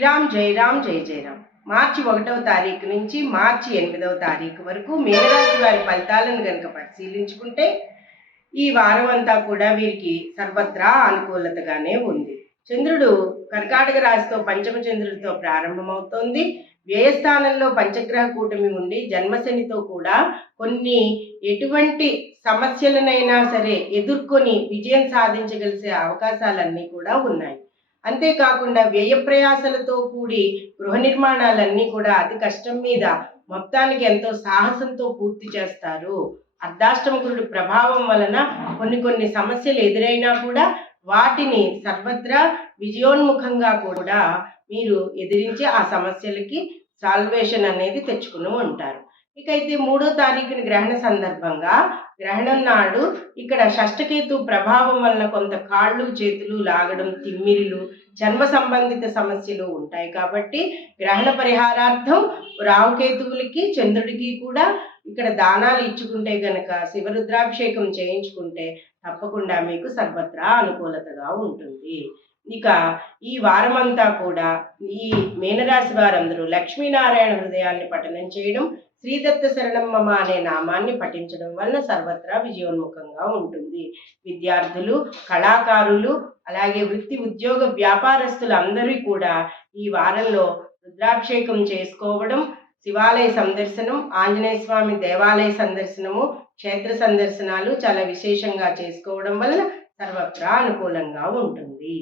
శ్రీరామ్ జయరామ్ జయ జయరామ్. మార్చి 1వ తారీఖు నుంచి మార్చి 8వ తారీఖు వరకు మీనరాశి వారి ఫలితాలను కనుక పరిశీలించుకుంటే ఈ వారం అంతా కూడా వీరికి సర్వత్రా అనుకూలతగానే ఉంది. చంద్రుడు కర్కాటక రాశితో పంచమ చంద్రుడితో ప్రారంభమవుతోంది. వ్యయస్థానంలో పంచగ్రహ కూటమి ఉండి జన్మశనితో కూడా కొన్ని ఎటువంటి సమస్యలనైనా సరే ఎదుర్కొని విజయం సాధించగలిసే అవకాశాలన్నీ కూడా ఉన్నాయి. అంతేకాకుండా వ్యయ ప్రయాసలతో కూడి గృహ నిర్మాణాలన్నీ కూడా అతి కష్టం మీద మొత్తానికి ఎంతో సాహసంతో పూర్తి చేస్తారు. అర్ధాష్టమకుడి ప్రభావం వలన కొన్ని సమస్యలు ఎదురైనా కూడా వాటిని సర్వత్రా విజయోన్ముఖంగా కూడా మీరు ఎదిరించి ఆ సమస్యలకి సాల్వేషన్ అనేది తెచ్చుకుని ఉంటారు. ఇకైతే 3వ తారీఖున గ్రహణ సందర్భంగా గ్రహణం నాడు ఇక్కడ షష్టకేతు ప్రభావం వలన కొంత కాళ్ళు చేతులు లాగడం, తిమ్మిరులు, జన్మ సంబంధిత సమస్యలు ఉంటాయి. కాబట్టి గ్రహణ పరిహారార్థం రాహుకేతువులకి చంద్రుడికి కూడా ఇక్కడ దానాలు ఇచ్చుకుంటే గనక శివరుద్రాభిషేకం చేయించుకుంటే తప్పకుండా మీకు సర్వత్రా అనుకూలతగా ఉంటుంది. ఇక ఈ వారమంతా కూడా ఈ మీనరాశి వారందరూ లక్ష్మీనారాయణ హృదయాన్ని పఠనం చేయడం, శ్రీదత్త శరణం మమ అనే నామాన్ని పఠించడం వలన సర్వత్రా విజయోన్ముఖంగా ఉంటుంది. విద్యార్థులు, కళాకారులు, అలాగే వృత్తి ఉద్యోగ వ్యాపారస్తులు అందరూ కూడా ఈ వారంలో రుద్రాభిషేకం చేసుకోవడం, శివాలయ సందర్శనం, ఆంజనేయ స్వామి దేవాలయ సందర్శనము, క్షేత్ర సందర్శనాలు చాలా విశేషంగా చేసుకోవడం వలన సర్వత్రా అనుకూలంగా ఉంటుంది.